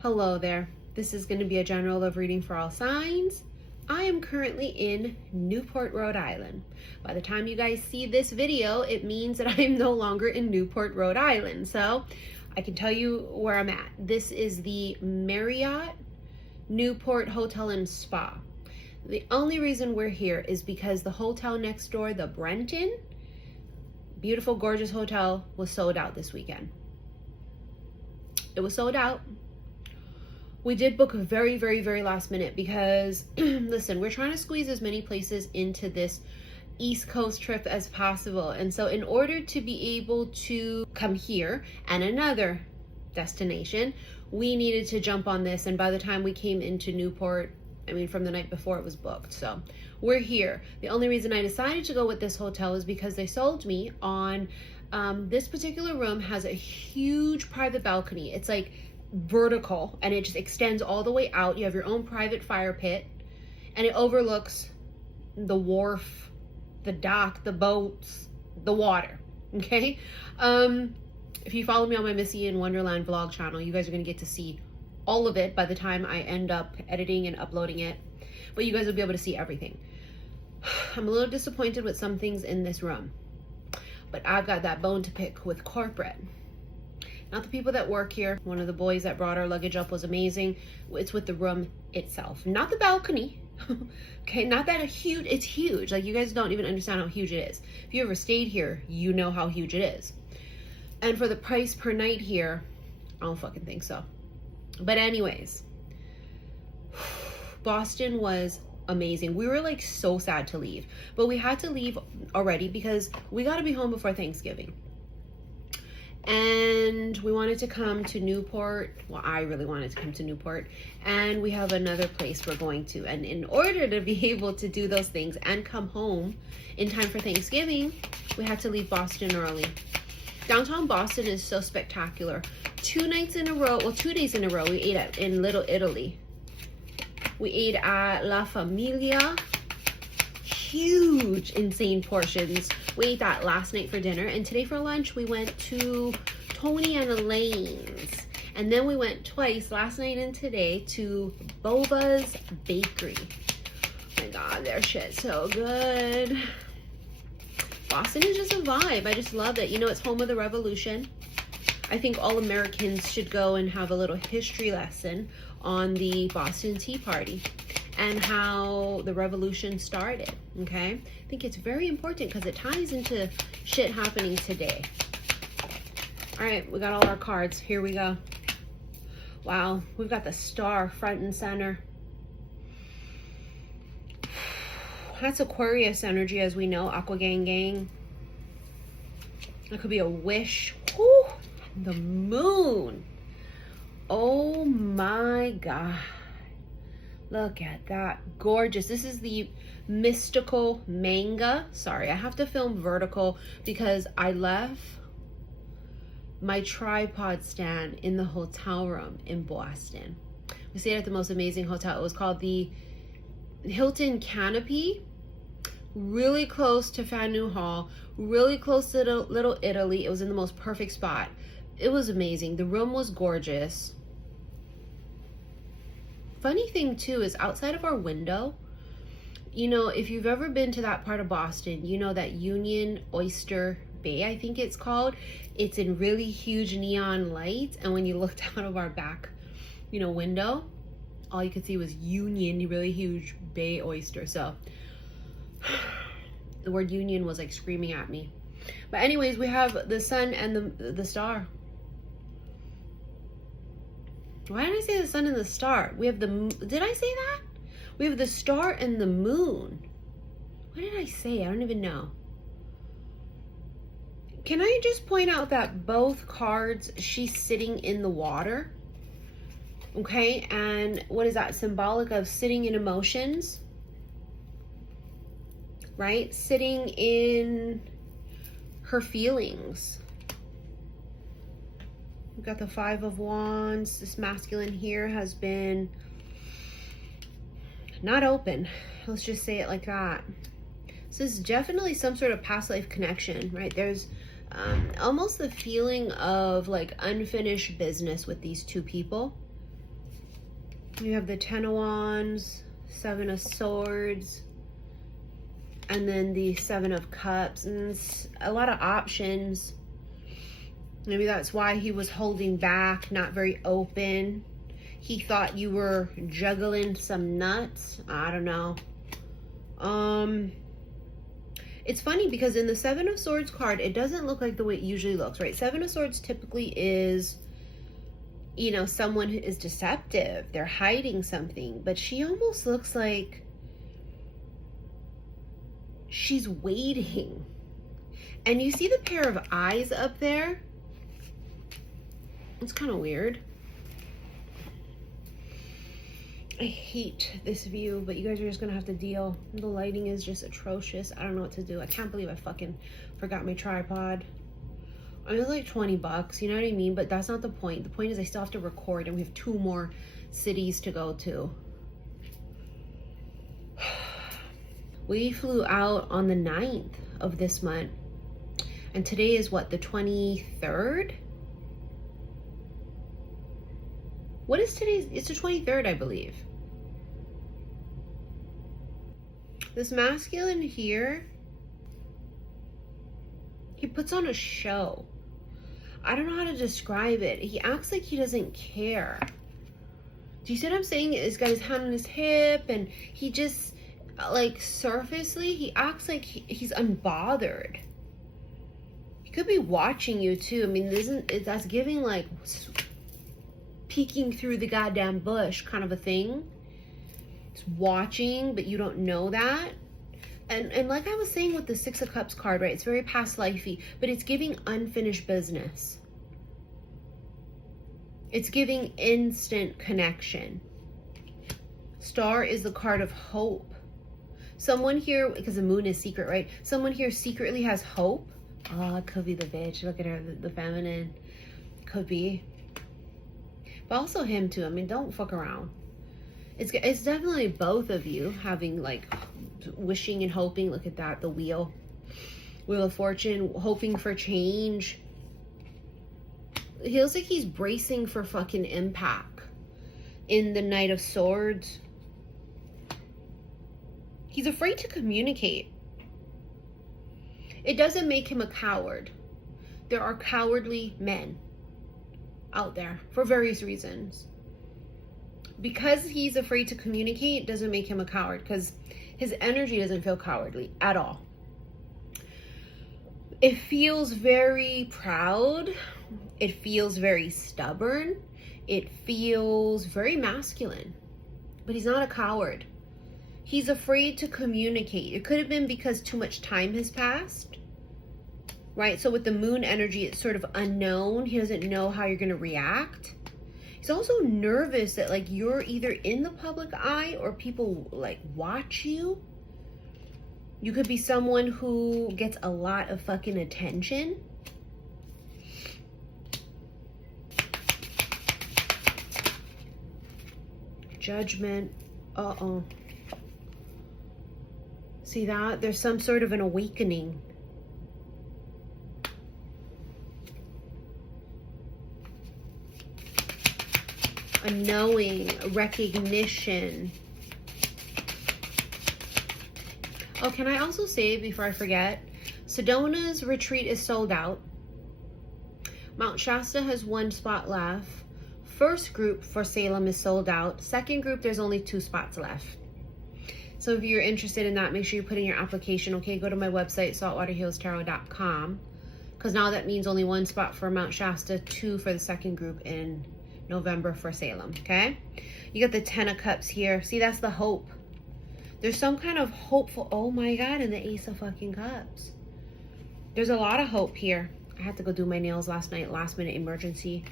Hello there. This is going to be a general love reading for all signs. I am currently in Newport, Rhode Island. By the time you guys see this video, it means that I am no longer in Newport, Rhode Island. So I can tell you where I'm at. This is the Marriott Newport Hotel and Spa. The only reason we're here is because the hotel next door, the Brenton, beautiful, gorgeous hotel, was sold out this weekend. It was sold out. We did book a very, very, very last minute because, listen, we're trying to squeeze as many places into this East Coast trip as possible. And so in order to be able to come here and another destination, we needed to jump on this. And by the time we came into Newport, I mean, from the night before, it was booked. So we're here. The only reason I decided to go with this hotel is because they sold me on this particular room has a huge private balcony. It's like vertical and it just extends all the way out. You have your own private fire pit and it overlooks the wharf, the dock, the boats, the water. Okay. If you follow me on my Missy in Wonderland vlog channel, you guys are going to get to see all of it by the time I end up editing and uploading it, but you guys will be able to see everything. I'm a little disappointed with some things in this room, but I've got that bone to pick with corporate. Not the people that work here. One of the boys that brought our luggage up was amazing. It's with the room itself, not the balcony. Okay, not that huge. It's huge. Like, you guys don't even understand how huge it is. If you ever stayed here, you know how huge it is. And for the price per night here, I don't fucking think so. But anyways, Boston was amazing. We were like so sad to leave, but we had to leave already because we got to be home before Thanksgiving. And we wanted to come to Newport. Well, I really wanted to come to Newport. And we have another place we're going to. And in order to be able to do those things and come home in time for Thanksgiving, we had to leave Boston early. Downtown Boston is so spectacular. 2 nights in a row, well, 2 days in a row, we ate in Little Italy. We ate at La Familia. Huge, insane portions. We ate that last night for dinner, and today for lunch we went to Tony and Elaine's, and then we went twice, last night and today, to Boba's Bakery. Oh my god, their shit's so good. Boston is just a vibe. I just love it. You know, it's home of the revolution. I think all Americans should go and have a little history lesson on the Boston Tea Party and how the revolution started, okay? I think it's very important because it ties into shit happening today. All right, we got all our cards. Here we go. Wow, we've got the star front and center. That's Aquarius energy, as we know, Aqua Gang Gang. That could be a wish. Whew. The moon. Oh my God. Look at that. Gorgeous. This is the mystical manga. Sorry, I have to film vertical because I left my tripod stand in the hotel room in Boston. We stayed at the most amazing hotel. It was called the Hilton Canopy. Really close to Faneuil Hall. Really close to Little Italy. It was in the most perfect spot. It was amazing. The room was gorgeous. Funny thing too is outside of our window, you know, if you've ever been to that part of Boston, you know that Union Oyster Bay, I think it's called. It's in really huge neon lights, and when you looked out of our back, you know, window, all you could see was Union, really huge Bay Oyster. So the word Union was like screaming at me. But anyways, we have the sun and the star. Why did I say the sun and the star? We have the, did I say that? We have the star and the moon. What did I say? I don't even know. Can I just point out that both cards, she's sitting in the water. Okay, and what is that? Symbolic of sitting in emotions. Right? Sitting in her feelings. We've got the 5 of Wands. This masculine here has been not open. Let's just say it like that. This is definitely some sort of past life connection, right? There's almost the feeling of like unfinished business with these two people. You have the Ten of Wands, Seven of Swords, and then the Seven of Cups, and it's a lot of options. Maybe that's why he was holding back, not very open. He thought you were juggling some nuts. I don't know. It's funny because in the Seven of Swords card, it doesn't look like the way it usually looks, right? Seven of Swords typically is, you know, someone who is deceptive. They're hiding something, but she almost looks like she's waiting. And you see the pair of eyes up there? It's kind of weird. I hate this view, but you guys are just gonna have to deal. The lighting is just atrocious. I don't know what to do. I can't believe I fucking forgot my tripod. I mean, it's like 20 bucks, you know what I mean? But that's not the point. The point is I still have to record, and we have 2 more cities to go to. We flew out on the 9th of this month, and today is what, the 23rd? What is today's? It's the 23rd, I believe. This masculine here, he puts on a show. I don't know how to describe it. He acts like he doesn't care. Do you see what I'm saying? He's got his hand on his hip, and he just, like, surfacely, he acts like he's unbothered. He could be watching you too. I mean, that's giving like peeking through the goddamn bush kind of a thing. It's watching, but you don't know that. And like I was saying with the Six of Cups card, right? It's very past lifey, but it's giving unfinished business. It's giving instant connection. Star is the card of hope. Someone here, because the moon is secret, right? Someone here secretly has hope. Oh, it could be the bitch. Look at her, the feminine. Could be. But also him too. I mean, don't fuck around. It's definitely both of you having like wishing and hoping. Look at that, the wheel of fortune, hoping for change. It feels like he's bracing for fucking impact. In the Knight of Swords, he's afraid to communicate. It doesn't make him a coward. There are cowardly men out there for various reasons. Because he's afraid to communicate doesn't make him a coward, because his energy doesn't feel cowardly at all. It feels very proud. It feels very stubborn. It feels very masculine. But he's not a coward. He's afraid to communicate. It could have been because too much time has passed, right? So with the moon energy, it's sort of unknown. He doesn't know how you're going to react. He's also nervous that like you're either in the public eye or people like watch you. You could be someone who gets a lot of fucking attention. Judgment. Uh-oh. See that? There's some sort of an awakening. A knowing, a recognition. Oh, can I also say before I forget, Sedona's retreat is sold out. Mount Shasta has 1 spot left. First group for Salem is sold out. Second group, there's only 2 spots left. So if you're interested in that, make sure you put in your application, okay? Go to my website, saltwaterhealstarot.com, because now that means only 1 spot for Mount Shasta, 2 for the second group in November for Salem, okay? You got the 10 of Cups here. See, that's the hope. There's some kind of hopeful, oh my God, and the Ace of fucking Cups. There's a lot of hope here. I had to go do my nails last night, last minute emergency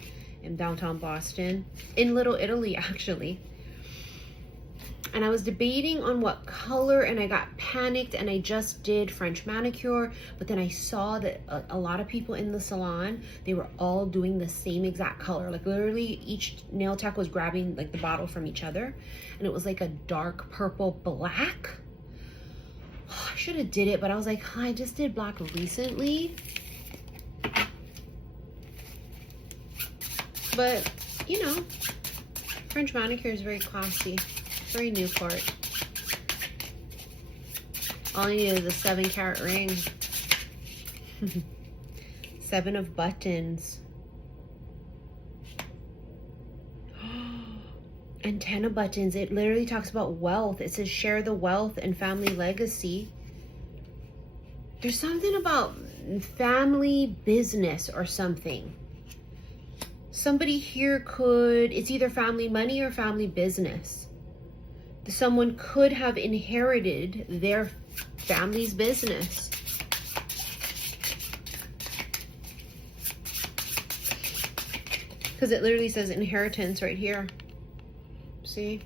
in downtown Boston, in Little Italy, actually. And I was debating on what color, and I got panicked, and I just did French manicure, but then I saw that a lot of people in the salon, they were all doing the same exact color. Like literally each nail tech was grabbing like the bottle from each other, and it was like a dark purple black. Oh, I should have did it, but I was like, I just did black recently. But, you know, French manicure is very classy. Very Newport. All you need is a 7-carat ring. 7 of buttons. And 10 of buttons. It literally talks about wealth. It says share the wealth and family legacy. There's something about family business or something. Somebody here could, it's either family money or family business. Someone could have inherited their family's business. Because it literally says inheritance right here. See?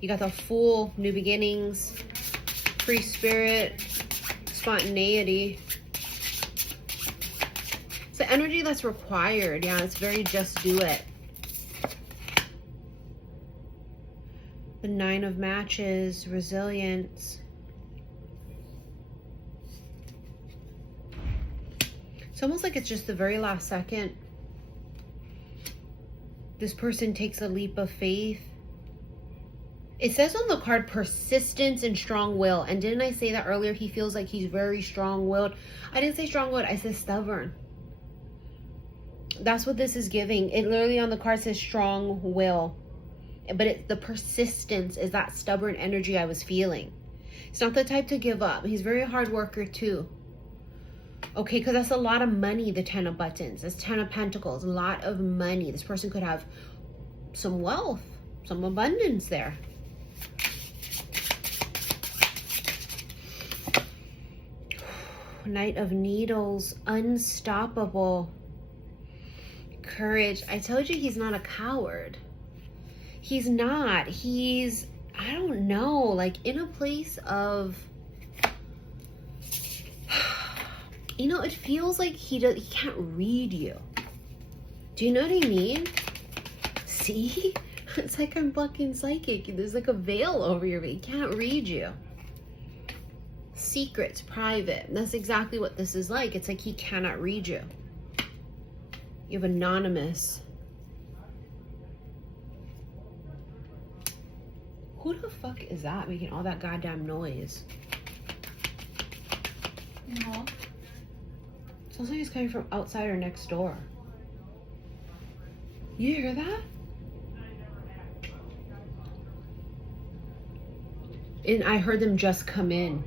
You got the Fool, new beginnings, free spirit, spontaneity. It's the energy that's required. Yeah, it's very just do it. The 9 of matches, resilience. It's almost like it's just the very last second. This person takes a leap of faith. It says on the card, persistence and strong will. And didn't I say that earlier? He feels like he's very strong-willed. I didn't say strong-willed. I said stubborn. That's what this is giving. It literally on the card says strong will. But the persistence is that stubborn energy I was feeling. He's not the type to give up. He's a very hard worker too. Okay, because that's a lot of money, the 10 of buttons. That's 10 of pentacles, a lot of money. This person could have some wealth, some abundance there. Knight of Needles, unstoppable. Courage. I told you he's not a coward. He's not. He's, I don't know, like in a place of, you know, it feels like he can't read you. Do you know what I mean? See? It's like I'm fucking psychic. There's like a veil over your face. He can't read you. Secrets, private. That's exactly what this is like. It's like he cannot read you. You have anonymous. Who the fuck is that making all that goddamn noise? No. Sounds like it's coming from outside or next door. You hear that? And I heard them just come in.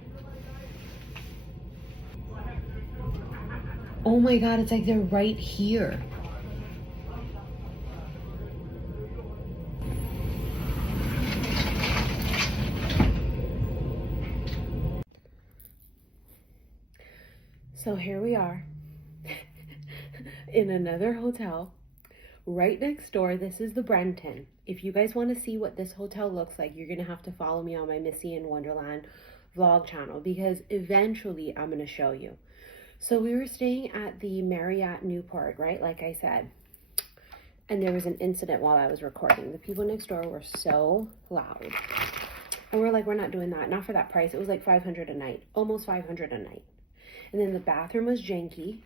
Oh my God, it's like they're right here. So here we are in another hotel right next door. This is the Brenton. If you guys want to see what this hotel looks like, you're going to have to follow me on my Missy in Wonderland vlog channel, because eventually I'm going to show you. So we were staying at the Marriott Newport, right? Like I said. And there was an incident while I was recording. The people next door were so loud. And we're like, we're not doing that. Not for that price. It was like $500 a night. Almost $500 a night. And then the bathroom was janky.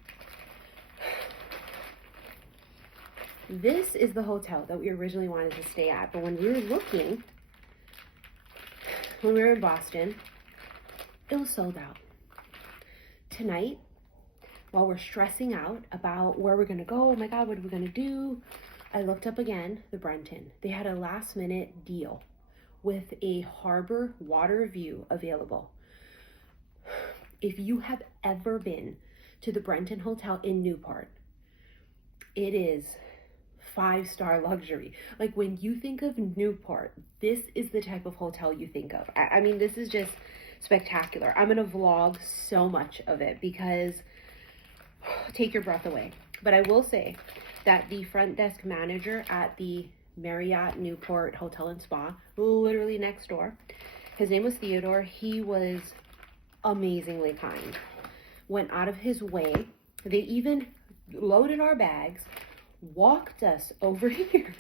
This is the hotel that we originally wanted to stay at. But when we were looking, when we were in Boston, it was sold out. Tonight, while we're stressing out about where we're going to go, oh my God, what are we going to do? I looked up again, the Brenton. They had a last minute deal with a harbor water view available. If you have ever been to the Brenton Hotel in Newport, it is 5-star luxury. Like when you think of Newport, this is the type of hotel you think of. I mean, this is just spectacular. I'm going to vlog so much of it because take your breath away. But I will say that the front desk manager at the Marriott Newport Hotel and Spa, literally next door, his name was Theodore. He was amazingly kind. Went out of his way. They even loaded our bags, walked us over here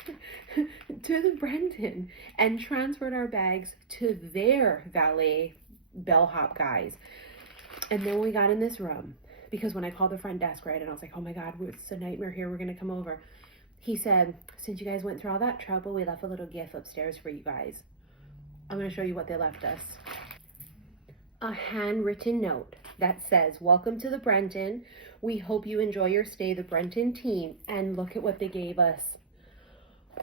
to the Brenton, and transferred our bags to their valet bellhop guys. And then we got in this room, because when I called the front desk, right, and I was like, oh my God, it's a nightmare here, we're gonna come over. he said, since you guys went through all that trouble, we left a little gift upstairs for you guys. I'm going to show you what they left us. A handwritten note that says, welcome to the Brenton. We hope you enjoy your stay, the Brenton team. And look at what they gave us.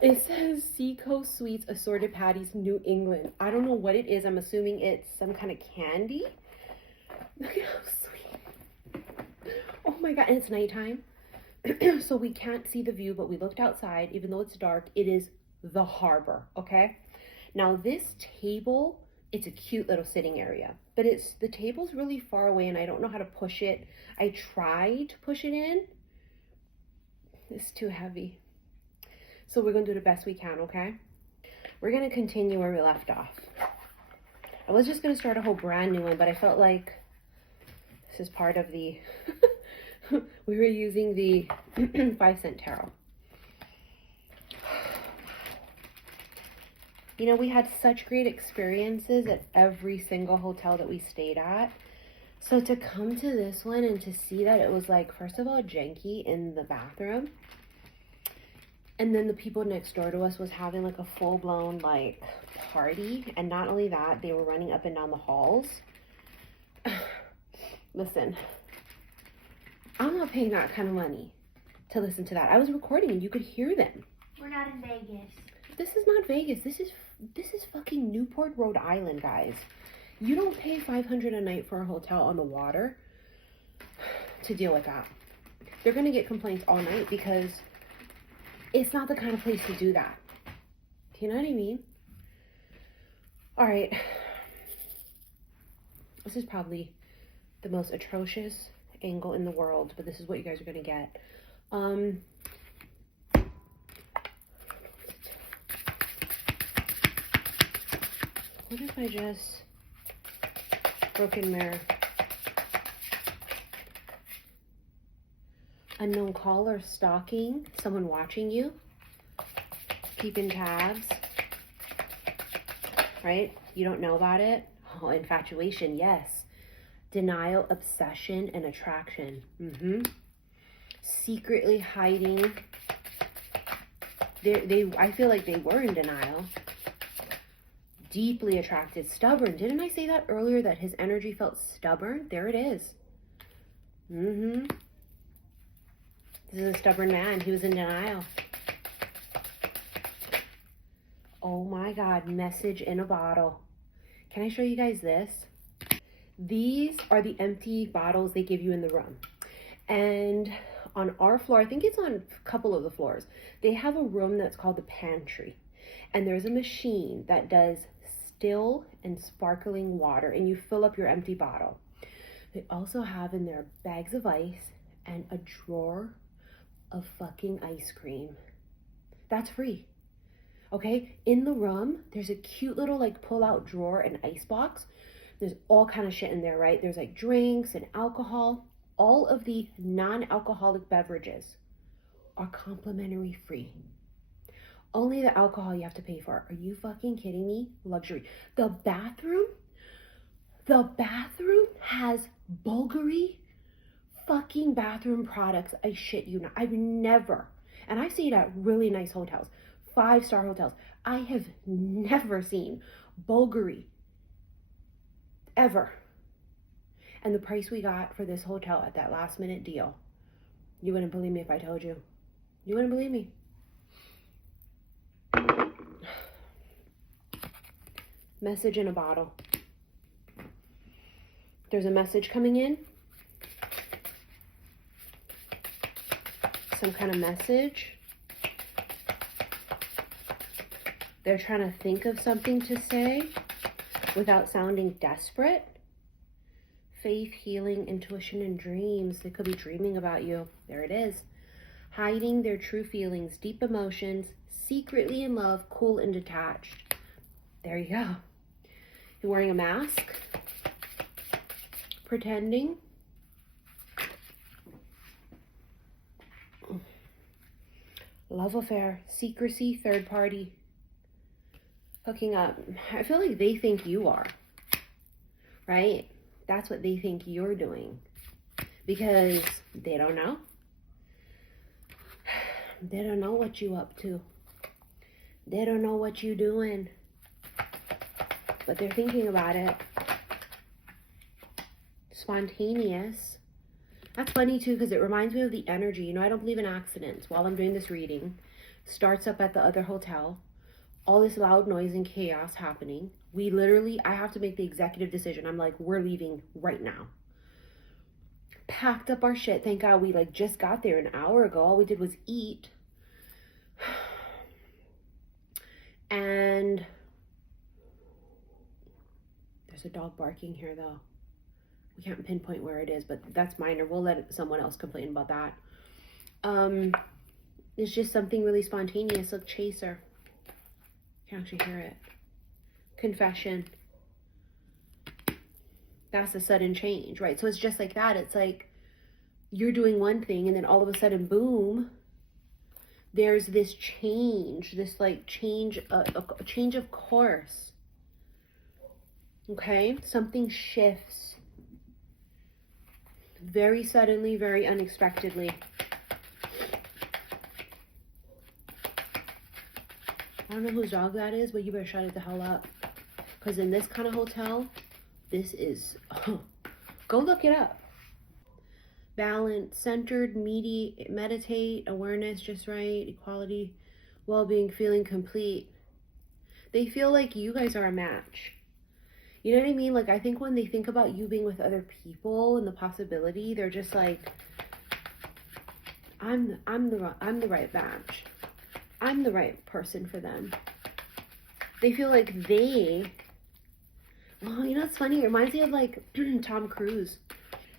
It says Seacoast Sweets Assorted Patties, New England. I don't know what it is. I'm assuming it's some kind of candy. Look at how sweet. Oh my God. And it's nighttime. So we can't see the view, but we looked outside. Even though it's dark, it is the harbor. Okay. Now this table, it's a cute little sitting area, but the table's really far away and I don't know how to push it. I tried to push it in. It's too heavy. So we're going to do the best we can, okay? We're going to continue where we left off. I was just going to start a whole brand new one, but I felt like this is part of the... we were using the 5-cent tarot. You know, we had such great experiences at every single hotel that we stayed at. So to come to this one and to see that it was like, first of all, janky in the bathroom. And then the people next door to us was having like a full-blown like party. And not only that, they were running up and down the halls. Listen, I'm not paying that kind of money to listen to that. I was recording and you could hear them. We're not in Vegas. This is not Vegas. This is fucking Newport, Rhode Island, guys. You don't pay $500 a night for a hotel on the water to deal with that. They're going to get complaints all night because it's not the kind of place to do that. Do you know what I mean? All right. This is probably the most atrocious angle in the world, but this is what you guys are going to get. What if I just broken mirror? Unknown caller, stalking, someone watching you, keeping tabs, right? You don't know about it. Oh, infatuation, yes. Denial, obsession, and attraction. Secretly hiding. I feel like they were in denial. Deeply attracted, stubborn. Didn't I say that earlier, that his energy felt stubborn? There it is. This is a stubborn man. He was in denial. Oh my God, message in a bottle. Can I show you guys this? These are the empty bottles they give you in the room. And on our floor, I think it's on a couple of the floors, they have a room that's called the pantry. And there's a machine that does still and sparkling water, and you fill up your empty bottle. They also have in there bags of ice and a drawer of fucking ice cream. That's free. Okay, in the room, there's a cute little like pull-out drawer and ice box. There's all kind of shit in there, right? There's like drinks and alcohol. All of the non-alcoholic beverages are complimentary free. Only the alcohol you have to pay for. Are you fucking kidding me? Luxury. The bathroom has Bulgari fucking bathroom products. I shit you not. I've never, and I've stayed at really nice hotels, 5-star hotels. I have never seen Bulgari ever. And the price we got for this hotel at that last minute deal, you wouldn't believe me if I told you. You wouldn't believe me. Message in a bottle. There's a message coming in. Some kind of message. They're trying to think of something to say without sounding desperate. Faith, healing, intuition, and dreams. They could be dreaming about you. There it is. Hiding their true feelings, deep emotions, secretly in love, cool and detached. There you go. You're wearing a mask. Pretending. Love affair, secrecy, third party. Hooking up. I feel like they think you are, right? That's what they think you're doing because they don't know. They don't know what you up to. They don't know what you doing. But they're thinking about it. Spontaneous. That's funny too, because it reminds me of the energy. You know, I don't believe in accidents. While I'm doing this reading, starts up at the other hotel. All this loud noise and chaos happening. We literally, I have to make the executive decision. I'm like, we're leaving right now. Packed up our shit. Thank God we like just got there an hour ago. All we did was eat. And there's a dog barking here though. We can't pinpoint where it is, but that's minor. We'll let someone else complain about that. It's just something really spontaneous. Look, chaser. You can actually hear it. Confession. That's a sudden change, right? So it's just like that. It's like you're doing one thing and then all of a sudden, boom, there's this change, this like change, a change of course. Okay? Something shifts very suddenly, very unexpectedly. I don't know whose dog that is, but you better shut it the hell up. Because in this kind of hotel, this is, go look it up. Balance, centered, meaty, meditate, awareness, just right, equality, well-being, feeling complete. They feel like you guys are a match. You know what I mean? Like, I think when they think about you being with other people and the possibility, they're just like, I'm the right match. I'm the right person for them. They feel like well, you know, it's funny. It reminds me of like Tom Cruise.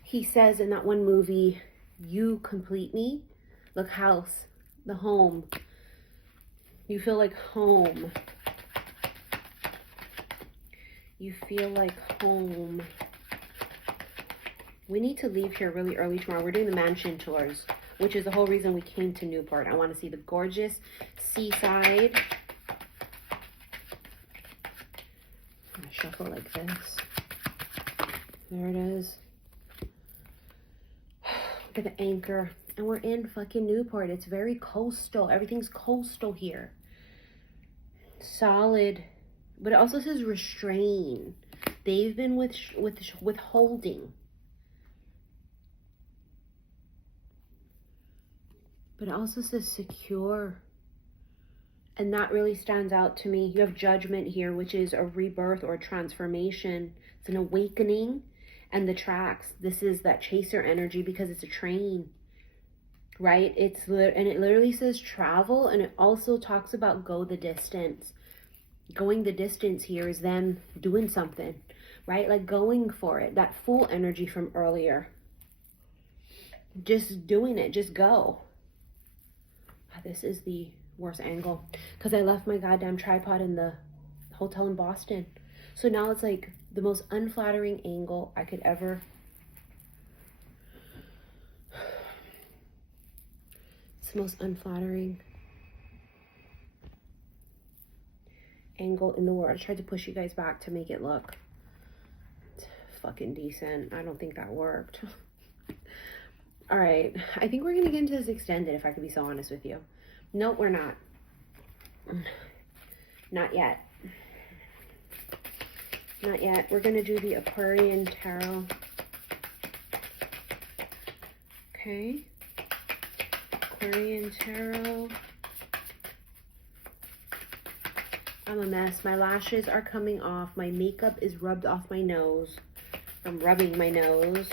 He says in that one movie, you complete me. Look, house, the home. You feel like home. You feel like home. We need to leave here really early tomorrow. We're doing the mansion tours, which is the whole reason we came to Newport. I want to see the gorgeous seaside. I'm gonna shuffle like this. There it is. Look at the anchor. And we're in fucking Newport. It's very coastal. Everything's coastal here. Solid. But it also says restrain. They've been withholding. But it also says secure. And that really stands out to me. You have judgment here, which is a rebirth or a transformation. It's an awakening. And the tracks, this is that chaser energy because it's a train, right? And it literally says travel, and it also talks about go the distance. Going the distance here is them doing something, right? Like going for it. That full energy from earlier. Just doing it. Just go. This is the worst angle because I left my goddamn tripod in the hotel in Boston. So now it's like the most unflattering angle I could ever. It's the most unflattering angle in the world. I tried to push you guys back to make it look fucking decent. I don't think that worked. All right, I think we're gonna get into this extended, if I could be so honest with you. Nope, we're not. Not yet. Not yet. We're gonna do the Aquarian Tarot. Okay. Aquarian Tarot. I'm a mess. My lashes are coming off. My makeup is rubbed off my nose. I'm rubbing my nose.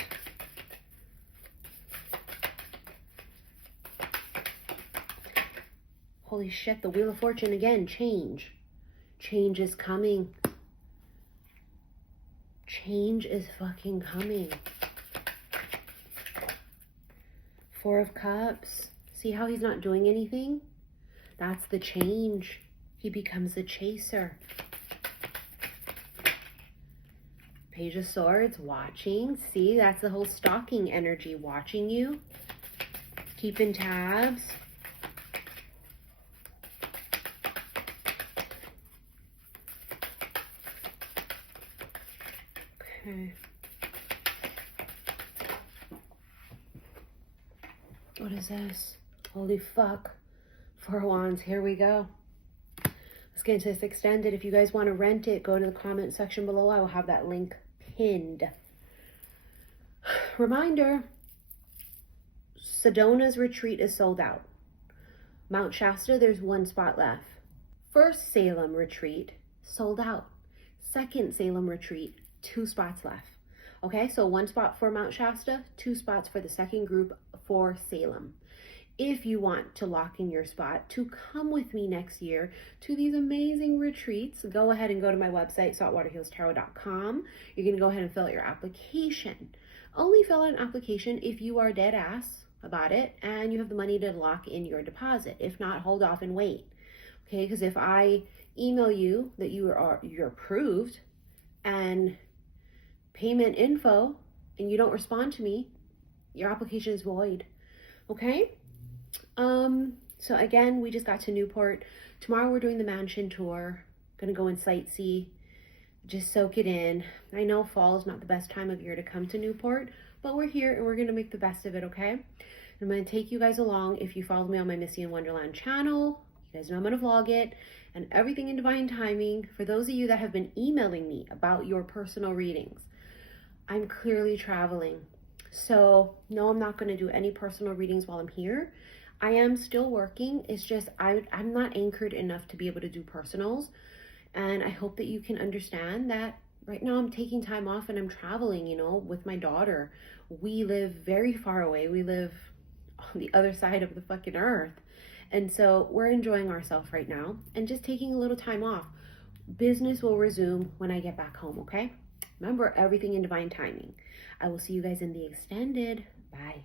Holy shit, the Wheel of Fortune again. Change. Change is coming. Change is fucking coming. Four of Cups. See how he's not doing anything? That's the change. He becomes a chaser. Page of Swords, watching. See, that's the whole stalking energy. Watching you. Keeping tabs. Okay. What is this? Holy fuck. Four of Wands, here we go. Let's get into this extended. If you guys want to rent it, go to the comment section below. I will have that link pinned. Reminder, Sedona's retreat is sold out. Mount Shasta, there's one spot left. First Salem retreat, sold out. Second Salem retreat, 2 spots left. Okay, so 1 spot for Mount Shasta, 2 spots for the second group for Salem. If you want to lock in your spot to come with me next year to these amazing retreats, go ahead and go to my website, saltwaterhealstarot.com. You're going to go ahead and fill out your application. Only fill out an application if you are dead ass about it and you have the money to lock in your deposit. If not, hold off and wait. Okay, because if I email you that you're approved and payment info and you don't respond to me, your application is void. Okay? So again, we just got to Newport. Tomorrow we're doing the mansion tour. Gonna go and sightsee, just soak it in. I know fall is not the best time of year to come to Newport, but we're here and we're gonna make the best of it, okay? I'm gonna take you guys along. If you follow me on my Missy in Wonderland channel, you guys know I'm gonna vlog it and everything in divine timing. For those of you that have been emailing me about your personal readings, I'm clearly traveling. So no, I'm not gonna do any personal readings while I'm here. I am still working. It's just I'm not anchored enough to be able to do personals. And I hope that you can understand that right now I'm taking time off and I'm traveling, you know, with my daughter. We live very far away. We live on the other side of the fucking earth. And so we're enjoying ourselves right now and just taking a little time off. Business will resume when I get back home, okay? Remember, everything in divine timing. I will see you guys in the extended. Bye.